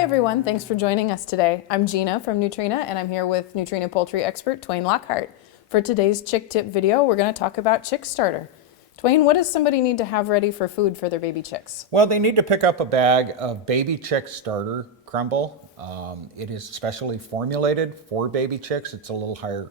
everyone, thanks for joining us today. I'm Gina from Nutrena, and I'm here with Nutrena poultry expert Twain Lockhart. For today's chick tip video, we're going to talk about chick starter. Twain, what does somebody need to have ready for food for their baby chicks? Well, they need to pick up a bag of baby chick starter Crumble. It is specially formulated for baby chicks. It's a little higher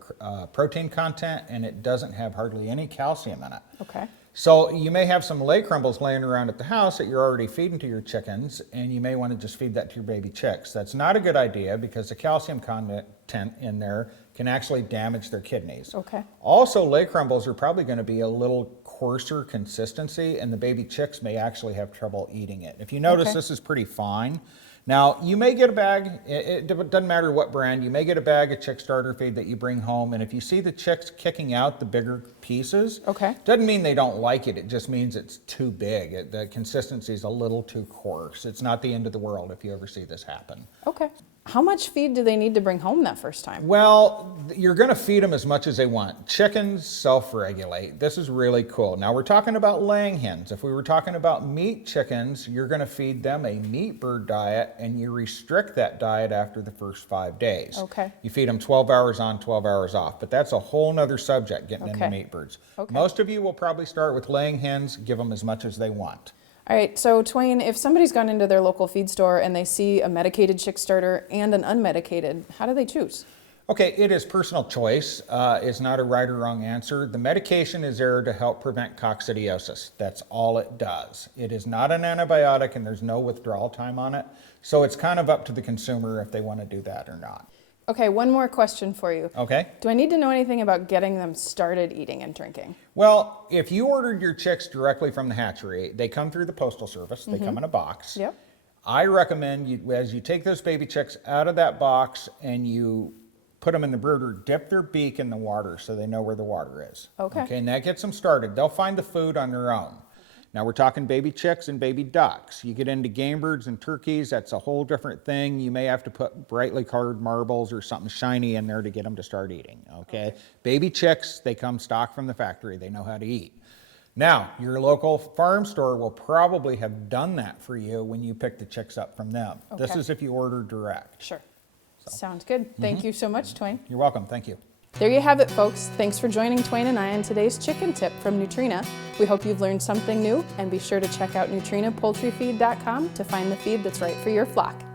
protein content, and it doesn't have hardly any calcium in it. Okay. So you may have some lay crumbles laying around at the house that you're already feeding to your chickens, and you may want to just feed that to your baby chicks. That's not a good idea because the calcium content in there can actually damage their kidneys. Okay. Also, lay crumbles are probably going to be a little coarser consistency, and the baby chicks may actually have trouble eating it. If you notice, this is pretty fine. Now, you may get a bag, it doesn't matter what brand, you may get a bag of chick starter feed that you bring home, and if you see the chicks kicking out the bigger pieces, doesn't mean they don't like it, it just means it's too big. The consistency is a little too coarse. It's not the end of the world if you ever see this happen. Okay. How much feed do they need to bring home that first time? Well, you're going to feed them as much as they want. Chickens self-regulate. This is really cool. Now we're talking about laying hens. If we were talking about meat chickens, you're going to feed them a meat bird diet, and you restrict that diet after the first 5 days. Okay. You feed them 12 hours on, 12 hours off, but that's a whole nother subject, getting into meat birds. Most of you will probably start with laying hens, give them as much as they want. All right, so Twain, if somebody's gone into their local feed store and they see a medicated chick starter and an unmedicated, how do they choose? Okay, it is personal choice. It's not a right or wrong answer. The medication is there to help prevent coccidiosis. That's all it does. It is not an antibiotic, and there's no withdrawal time on it. So it's kind of up to the consumer if they want to do that or not. Okay, one more question for you. Okay. Do I need to know anything about getting them started eating and drinking? Well, if you ordered your chicks directly from the hatchery, they come through the Postal Service. They come in a box. Yep. I recommend you, as you take those baby chicks out of that box and you put them in the brooder, dip their beak in the water so they know where the water is. Okay, and that gets them started. They'll find the food on their own. Now we're talking baby chicks and baby ducks. You get into game birds and turkeys, that's a whole different thing. You may have to put brightly colored marbles or something shiny in there to get them to start eating, okay? Baby chicks, they come stock from the factory. They know how to eat. Now, your local farm store will probably have done that for you when you pick the chicks up from them. This is if you order direct. Sure. Sounds good. Thank you so much, Twain. You're welcome. Thank you. There you have it, folks. Thanks for joining Twain and I on today's chicken tip from Nutrena. We hope you've learned something new, and be sure to check out NutrenaPoultryFeed.com to find the feed that's right for your flock.